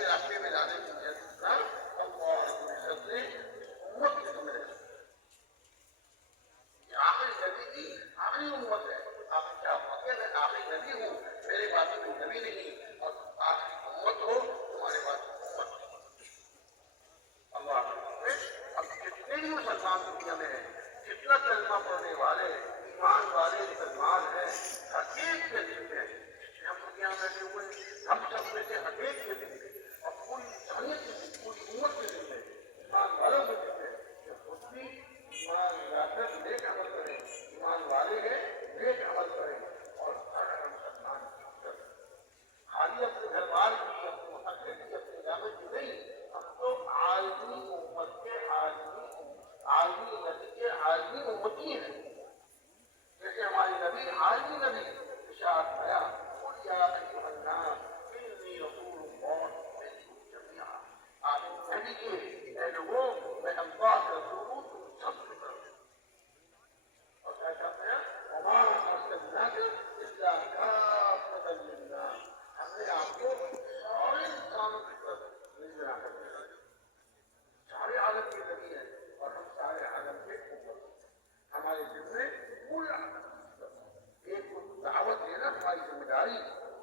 کے راستے میں لانے کی نیت رکھنا اللہ رب العزت نے امت کے سمجھ آخری نبی کی آخری امت ہے. آپ کیا واقعہ میں آخری نبی ہوں، میرے پاس کوئی نبی نہیں، اور آخری امت ہو تمہارے پاس امت نہیں. اللہ اب جتنے بھی مسلمان دنیا میں ہیں، جتنا کلمہ پڑھنے والے ایمان والے مسلمان ہیں، ہر ایک کے دل میں ہم دنیا میں بیٹھے ہوئے ہم سب میں سے ہر ایک کے دل میں اور پوری انسانیت کے دل، پوری امت کے دل میں ایمان والوں کے دل میں کہ خود بھی ایمان لا کر نیک عمل کریں، ایمان والے ہیں نیک عمل کریں، اور ہر مسلمان کی خالی اپنے گھر بار کی اپنے محلے کی اپنے علاقے کی نہیں، ہم تو عالمی امت کے عالمی نبی کے عالمی امتی ہیں. جیسے ہمارے نبی عالمی نبی ارشاد آیا قل یا ایھا الناس انی رسول اللہ الیکم جمیعا. آپ کہہ دیجیے اے لوگوں میں اللہ کا رسول ہوں تم سب سے بڑھ کر. اور کیا کہتے ہیں وما ارسلناک الا کافۃ للناس. ہم نے آپ کو سارے انسانوں کی طرف بھیجا ہے. سارے عالم کے نبی ہیں اور ہم سارے عالم کے امت ہیں. ہمارے دل میں پورے عالم ایک کو دعوت دینا ہماری ذمہ داری.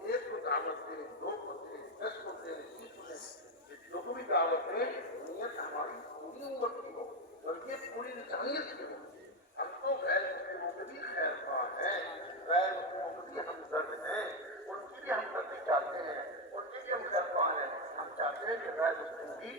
ایک کو دعوت دے، دو کو دے، 10 کو دے، 20 کو دے، جو کو بھی دعوت دے نیت ہماری پوری امت کی ہو بلکہ پوری انسانیت کی ہو. ہم تو غیر مسلموں کے بھی خیر خواہ ہیں، غیر مسلموں کے بھی ہمدرد ہیں، ان کی بھی ہمدردی چاہتے ہیں، ان کی بھی ہم خیر خواہ ہیں. ہم چاہتے ہیں کہ غیر مسلم بھی